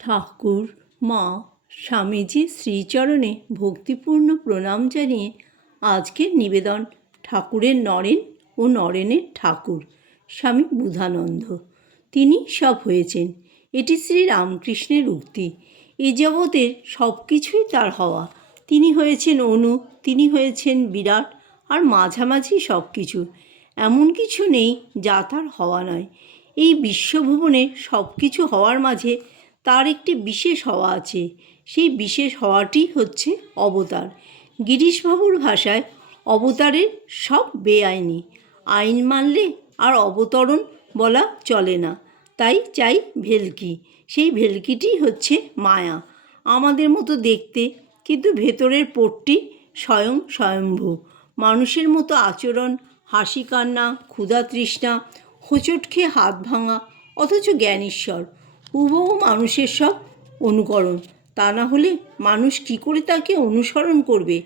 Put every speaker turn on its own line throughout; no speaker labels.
ঠাকুর, মা স্বামীজির শ্রীচরণে ভক্তিপূর্ণ প্রণাম জানিয়ে আজকের নিবেদন ঠাকুরের নরেন ও নরেনের ঠাকুর, স্বামী বুধানন্দ। তিনি সব হয়েছেন। এটি শ্রী রামকৃষ্ণের উক্তি। এ জগতের সব কিছুই তার হওয়া। তিনি হয়েছেন অনু, তিনি হয়েছেন বিরাট, আর মাঝামাঝি সব কিছু এমন কিছু নেই যা তার হওয়া নয়। এই বিশ্বভুবনে সব কিছু হওয়ার মাঝে তার একটি বিশেষ হওয়া আছে। সেই বিশেষ হওয়াটি হচ্ছে অবতার। গিরিশবাবুর ভাষায় অবতারের সব বেআইনি। আইন মানলে আর অবতরণ বলা চলে না। তাই চাই ভেলকি। সেই ভেলকিটি হচ্ছে মায়া। আমাদের মতো দেখতে কিন্তু ভেতরের পোটটি স্বয়ং স্বয়ম্ভু। মানুষের মতো আচরণ হাসি কান্না ক্ষুধা তৃষ্ণা হোঁচট খেয়ে হাত ভাঙা, অথচ জ্ঞানেশ্বর। হুবহু মানুষের সব অনুকরণ। তা না হলে মানুষ কি করে তাকে অনুসরণ করবে?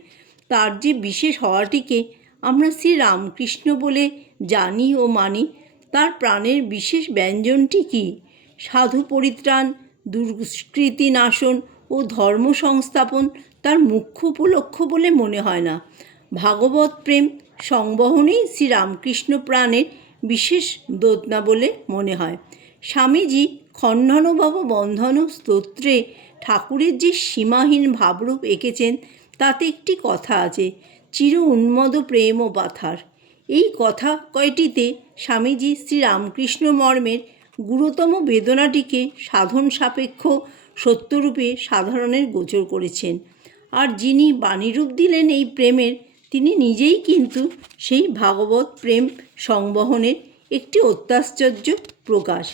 তার যে বিশেষ হওয়াটিকে আমরা শ্রী রামকৃষ্ণ বলে জানি ও মানি, তার প্রাণের বিশেষ ব্যঞ্জনটি কী? সাধু পরিত্রাণ, দুষ্কৃতি নাশন ও ধর্ম সংস্থাপন তার মুখ্য উপলক্ষ বলে মনে হয় না। ভাগবত প্রেম সংবহনেই শ্রীরামকৃষ্ণ প্রাণের বিশেষ দোদনা বলে মনে হয়। স্বামীজি খণ্ডনবাব বন্ধন স্তোত্রে ঠাকুরের যে সীমাহীন ভাবরূপ এঁকেছেন, তাতে একটি কথা আছে, চির উন্মদ প্রেম ও পাথার এই কথা কয়টিতে স্বামীজি শ্রী রামকৃষ্ণ মর্মের গুরুতম বেদনাটিকে সাধন সাপেক্ষ সত্যরূপে সাধারণের গোচর করেছেন। আর যিনি বাণীরূপ দিলেন এই প্রেমের, তিনি নিজেই কিন্তু সেই ভাগবত প্রেম সংবহনের একটি অত্যাশ্চর্য প্রকাশ।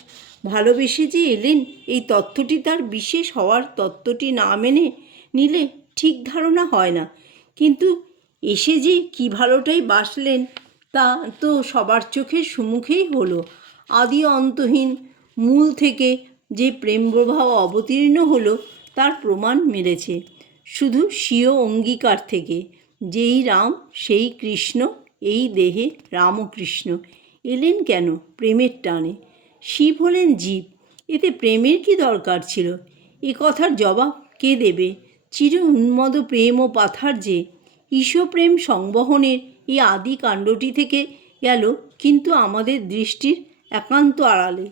ভালোবেসে যে এলেন, এই তত্ত্বটি তার বিশেষ হওয়ার তত্ত্বটি না মেনে নিলে ঠিক ধারণা হয় না। কিন্তু এসে যে কী ভালোটাই বাসলেন, তা তো সবার চোখের সম্মুখেই হলো। আদি অন্তহীন মূল থেকে যে প্রেম প্রবাহ অবতীর্ণ হলো, তার প্রমাণ মিলেছে। শুধু স্বীয় অঙ্গীকার থেকে, যেই রাম, সেই কৃষ্ণ, এই দেহে রামকৃষ্ণ। এলেন কেন প্রেমের টানে? শিব হলেন জীব। এতে প্রেমের কি দরকার ছিল? এ কথার জবাব কে দেবে? চির উন্মদ প্রেম ও পাথার যে? ঈশপ্রেম সংবহনের এই আদি কাণ্ডটি থেকে গেল কিন্তু আমাদের দৃষ্টির একান্ত আড়ালে।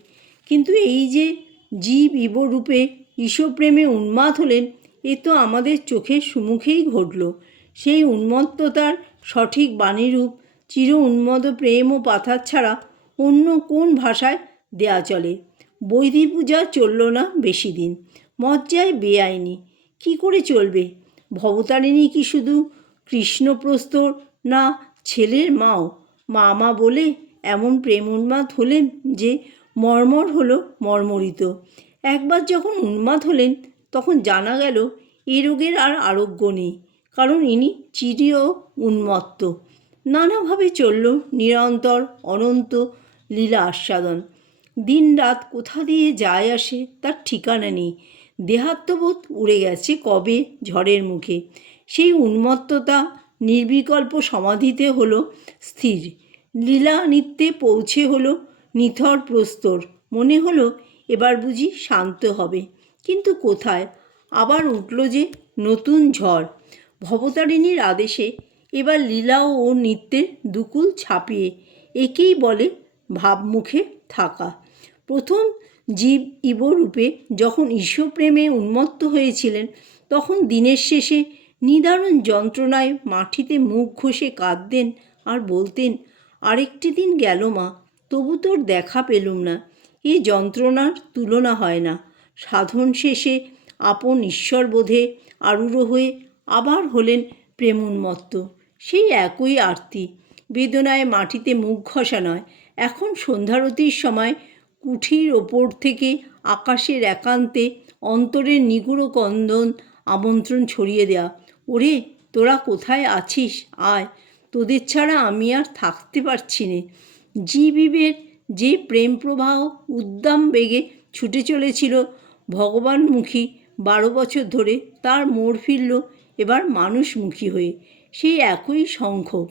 কিন্তু এই যে জীব ইব রূপে ঈশপ্রেমে উন্মাদ হলেন, এ তো আমাদের চোখের সম্মুখেই ঘটল। সেই উন্মত্ততার সঠিক বাণীরূপ, চির উন্মদ প্রেম ও পাথার ছাড়া অন্য কোন ভাষায় দেয়া চলে। বৈধি পূজা চলল না বেশি দিন। মজ্জায় বেআইনি। কি করে চলবে? ভবতারিণী কি শুধু কৃষ্ণপ্রস্তর না ছেলের মাও? মামা বলে এমন প্রেম উন্মাদ হলেন যে মর্মর হলো মর্মরিত। একবার যখন উন্মাদ হলেন, তখন জানা গেল এ রোগের আর আরোগ্য নেই, কারণ ইনি চিরিও উন্মত্ত। নানাভাবে চলল নিরন্তর, অনন্ত লীলা আস্বাদন। দিন রাত কোথা দিয়ে যায় আসে তার ঠিকানা নেই। দেহাত্মবোধ উড়ে গেছে কবে ঝড়ের মুখে। সেই উন্মত্ততা, নির্বিকল্প সমাধিতে হলো স্থির। লীলা নিত্যে পৌঁছে হলো নিথর প্রস্তর। মনে হলো এবার বুঝি শান্ত হবে। কিন্তু কোথায়? আবার উঠল যে নতুন ঝড়। ভবতারিণীর আদেশে এবার লীলা ও নৃত্যের দুকুল ছাপিয়ে একেই বলে ভাবমুখে থাকা। প্রথম জীব ইব রূপে যখন ঈশ্বপ্রেমে উন্মত্ত হয়েছিলেন, তখন দিনের শেষে নিদারুণ যন্ত্রণায় মাটিতে মুখ ঘষে কাঁদতেন আর বলতেন, আরেকটি দিন গেল মা, তবু তোর দেখা পেলুম না, এ যন্ত্রণার তুলনা হয় না। সাধন শেষে আপন ঈশ্বর বোধে আরূঢ় হয়ে আবার হলেন প্রেমোন্মত্ত। সেই একই আরতি। বেদনায় মাটিতে মুখ ঘষা নয়, এখন সন্ধ্যারতির সময় কুঠির ওপর থেকে আকাশের একান্তে অন্তরের নিগুড় কন্দন আমন্ত্রণ ছড়িয়ে দেয়া। ওরে, তোরা কোথায় আছিস? আয়, তোদের ছাড়া আমি আর থাকতে পারছি নে। জীবিবের যে প্রেম প্রবাহ উদ্দাম বেগে ছুটে চলেছিল ভগবানমুখী বারো বছর ধরে তার মোড় ফিরল এবার মানুষমুখী হয়ে। সেই একই শঙ্খ,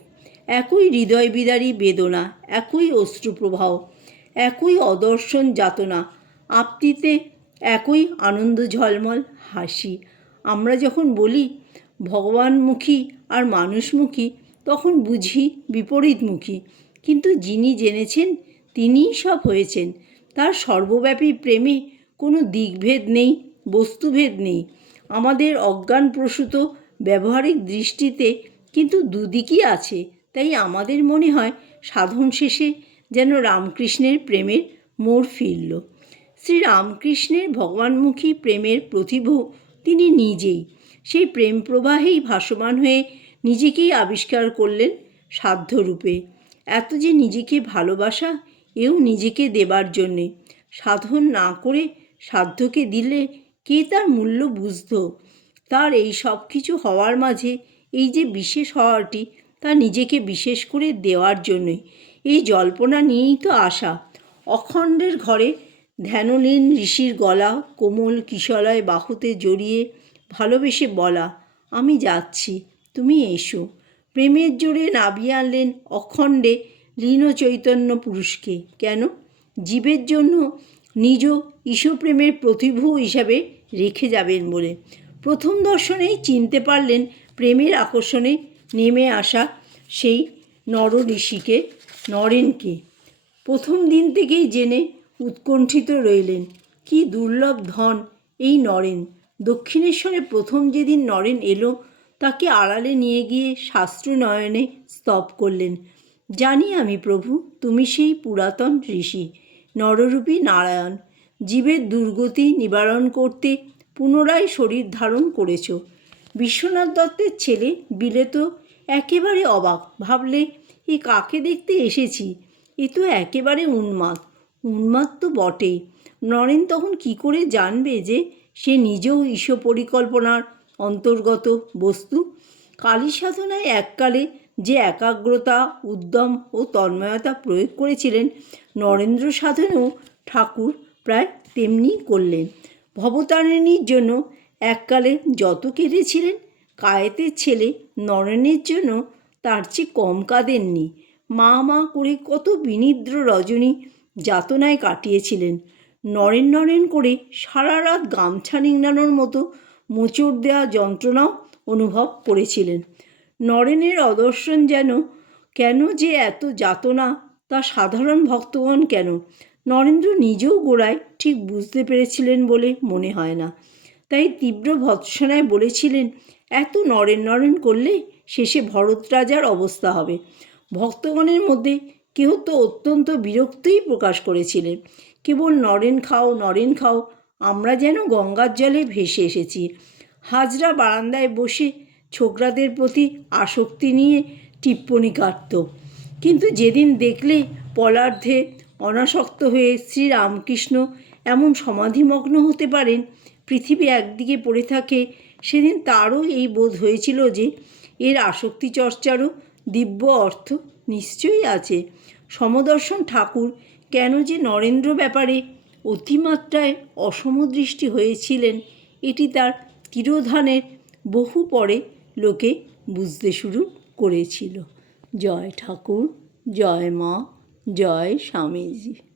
একই হৃদয় বিদারী বেদনা, একই অশ্রুপ্রবাহ একই অদর্শন যাতনা। আপতিতে একই আনন্দ ঝলমল হাসি। আমরা যখন বলি ভগবানমুখী আর মানুষমুখী, তখন বুঝি বিপরীতমুখী। কিন্তু যিনি জেনেছেন, তিনিই সব হয়েছেন। তার সর্বব্যাপী প্রেমে কোনো দিকভেদ নেই, বস্তুভেদ নেই। আমাদের অজ্ঞানপ্রসূত ব্যবহারিক দৃষ্টিতে কিন্তু দুদিকই আছে। তাই আমাদের মনে হয়, সাধন শেষে যেন রামকৃষ্ণের প্রেমের মোড় ফিরল। শ্রী রামকৃষ্ণের ভগবানমুখী প্রেমের প্রতিভ তিনি নিজেই। সেই প্রেম প্রবাহেই ভাসমান হয়ে নিজেকেই আবিষ্কার করলেন সাধ্যরূপে। এত যে নিজেকে ভালোবাসা, এও নিজেকে দেবার জন্যে। সাধন না করে সাধ্যকে দিলে কে তার মূল্য বুঝত? তার এই সব কিছু হওয়ার মাঝে এই যে বিশেষ হওয়াটি তা নিজেকে বিশেষ করে দেওয়ার জন্যই এই জল্পনা নিয়েই তো আশা। অখণ্ডের ঘরে ধ্যানলীন ঋষির গলা, কোমল কিশলয় বাহুতে জড়িয়ে ভালোবেসে বলা, আমি যাচ্ছি, তুমি এসো। প্রেমের জোরে নাবিয়ে আনলেন অখণ্ডে লীন চৈতন্য পুরুষকে। কেন? জীবের জন্য নিজ ঈশ্বপ্রেমের প্রতিভু হিসাবে রেখে যাবেন বলে। প্রথম দর্শনেই চিনতে পারলেন প্রেমের আকর্ষণে নেমে আসা সেই নর ঋষিকে নরেনকে প্রথম দিন থেকেই জেনে উৎকণ্ঠিত রইলেন। কি দুর্লভ ধন এই নরেন। দক্ষিণেশ্বরে প্রথম যেদিন নরেন এলো, তাকে আড়ালে নিয়ে গিয়ে শাস্ত্র নয়নে স্তব করলেন। জানি আমি প্রভু, তুমি সেই পুরাতন ঋষি। নররূপী নারায়ণ, জীবের দুর্গতি নিবারণ করতে পুনরায় শরীর ধারণ করেছ। বিশ্বনাথ দত্তের ছেলে বিলেত একেবারে অবাক, ভাবলে এ কাকে দেখতে এসেছি? এ তো একেবারে উন্মাদ। উন্মাদ তো বটেই। নরেন তখন কি করে জানবে যে সে নিজেও ঈশ পরিকল্পনার অন্তর্গত বস্তু? কালী সাধনায় এককালে যে একাগ্রতা, উদ্যম ও তন্ময়তা প্রয়োগ করেছিলেন নরেন্দ্র সাধনেও ঠাকুর প্রায় তেমনি করলেন। ভবতারিণীর জন্য এককালে যত কেঁদেছিলেন, কায়েতের ছেলে নরেনের জন্য তার চেয়ে কম কাঁদেননি। মা মা করে কত বিনিদ্র রজনী যাতনায় কাটিয়েছিলেন। নরেন নরেন করে সারা রাত গামছা নিংড়ানোর মতো মোচড় দেওয়া যন্ত্রণাও অনুভব করেছিলেন। নরেনের অদর্শন যেন, কেন যে এত যাতনা, তা সাধারণ ভক্তগণ কেন? নরেন্দ্র নিজেও গোড়ায় ঠিক বুঝতে পেরেছিলেন বলে মনে হয় না। তাই তীব্র ভৎসনায় বলেছিলেন, এত নরেন নরেন করলে শেষে ভরত রাজার অবস্থা হবে। ভক্তগণের মধ্যে কেউ তো অত্যন্ত বিরক্তই প্রকাশ করেছিলেন। কেবল নরেন খাও নরেন খাও, আমরা যেন গঙ্গার জলে ভেসে এসেছি। হাজরা বারান্দায় বসে ছোকরাদের প্রতি আসক্তি নিয়ে টিপ্পণী কাটত। কিন্তু যেদিন দেখলে পলার্ধে অনাসক্ত হয়ে শ্রীরামকৃষ্ণ এমন সমাধিমগ্ন হতে পারেন, পৃথিবী একদিকে পড়ে থাকে, সেদিন তারও এই বোধ হয়েছিল যে এর আসক্তি চর্চারও দিব্য অর্থ নিশ্চয়ই আছে। সমদর্শন ঠাকুর কেন যে নরেন্দ্র ব্যাপারে অতিমাত্রায় অসমদৃষ্টি হয়েছিলেন, এটি তার তিরোধানের বহু পরে লোকে বুঝতে শুরু করেছিল। জয় ঠাকুর, জয় মা, জয় স্বামীজি।